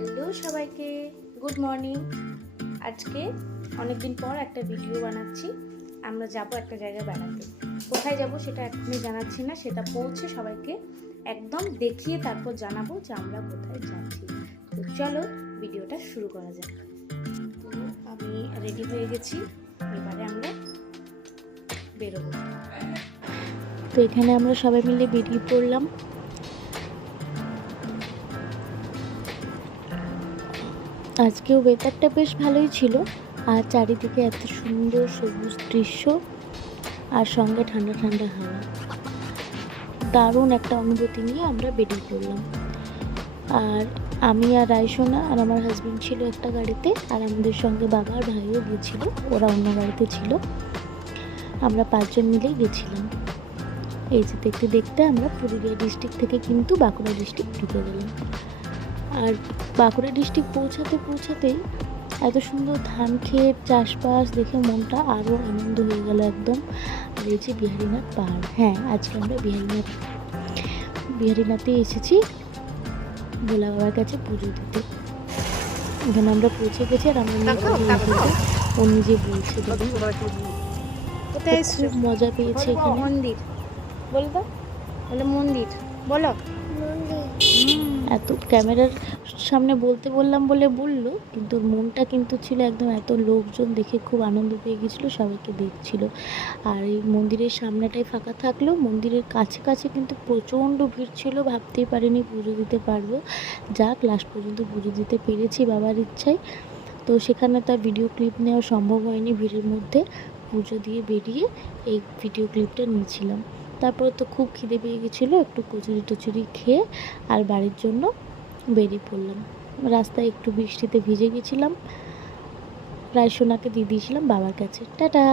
Hello সবাইকে, good morning. আজকে অনেক দিন পর একটা ভিডিও বানাচ্ছি। আমরা যাব একটা জায়গায় বেড়াতে। কোথায় যাব সেটা এখনই জানাচ্ছি না, সেটা পৌঁছে সবাইকে একদম দেখিয়ে তারপর জানাবো যে আমরা কোথায় যাচ্ছি। তো চলো ভিডিওটা শুরু করা যাক। তো আমি রেডি হয়ে গেছি, এবারে আমরা বেরোবো। তো এখানে আমরা সবাই মিলে বেরিয়ে পড়লাম। আজকেও ওয়েদারটা বেশ ভালোই ছিল, আর চারিদিকে এত সুন্দর সবুজ দৃশ্য আর সঙ্গে ঠান্ডা ঠান্ডা হাওয়া। দারুণ একটা অনুভূতি নিয়ে আমরা বেরিয়ে পড়লাম। আর আমি আর রাইসোনা আর আমার হাজব্যান্ড ছিল একটা গাড়িতে, আর আমাদের সঙ্গে বাবা আর ভাইও গিয়েছিল, ওরা অন্য গাড়িতে ছিল। আমরা 5 জন মিলেই গেছিলাম। এই যে দেখতে দেখতে আমরা পুরুলিয়া ডিস্ট্রিক্ট থেকে কিন্তু বাঁকুড়া ডিস্ট্রিক্ট ঢুকে গেলাম। আর বাঁকুড়া ডিস্ট্রিক্ট পৌঁছাতেই এত সুন্দর ধান ক্ষেত চাষবাস দেখে মনটা আরও আনন্দ হয়ে গেল একদম। আর এই যে বিহারীনাথ পাহাড়, হ্যাঁ আজকে আমরা বিহারীনাথে এসেছি ভোলা বাবার কাছে পুজো দিতে। এখানে আমরা পৌঁছে গেছি, আর আমরা ও নিজে বলছে খুব মজা পেয়েছে এখানে। মন্দির বলতো, বলে মন্দির বলো। এত ক্যামেরার সামনে বলতে বললাম বলে বললো, কিন্তু মনটা কিন্তু ছিল একদম, এত লোকজন দেখে খুব আনন্দ পেয়ে গেছিলো, সবাইকে দেখছিল। আর এই মন্দিরের সামনেটাই ফাঁকা থাকলেও মন্দিরের কাছে কাছে কিন্তু প্রচণ্ড ভিড় ছিল, ভাবতেই পারিনি পুজো দিতে পারবো। যাক লাস্ট পর্যন্ত পুজো দিতে পেরেছি বাবার ইচ্ছায়। তো সেখানে তার ভিডিও ক্লিপ নেওয়া সম্ভব হয়নি ভিড়ের মধ্যে। পুজো দিয়ে বেরিয়ে এই ভিডিও ক্লিপটা নিয়েছিলাম। তারপরে তো খুব খিদে পেয়ে গেছিলো, একটু কচুরি টচুরি খেয়ে আর বাড়ির জন্য বেরিয়ে পড়লাম। রাস্তায় একটু বৃষ্টিতে ভিজে গেছিলাম, রাইসোনাকে দিয়ে দিয়েছিলাম বাবার কাছে। টাটা।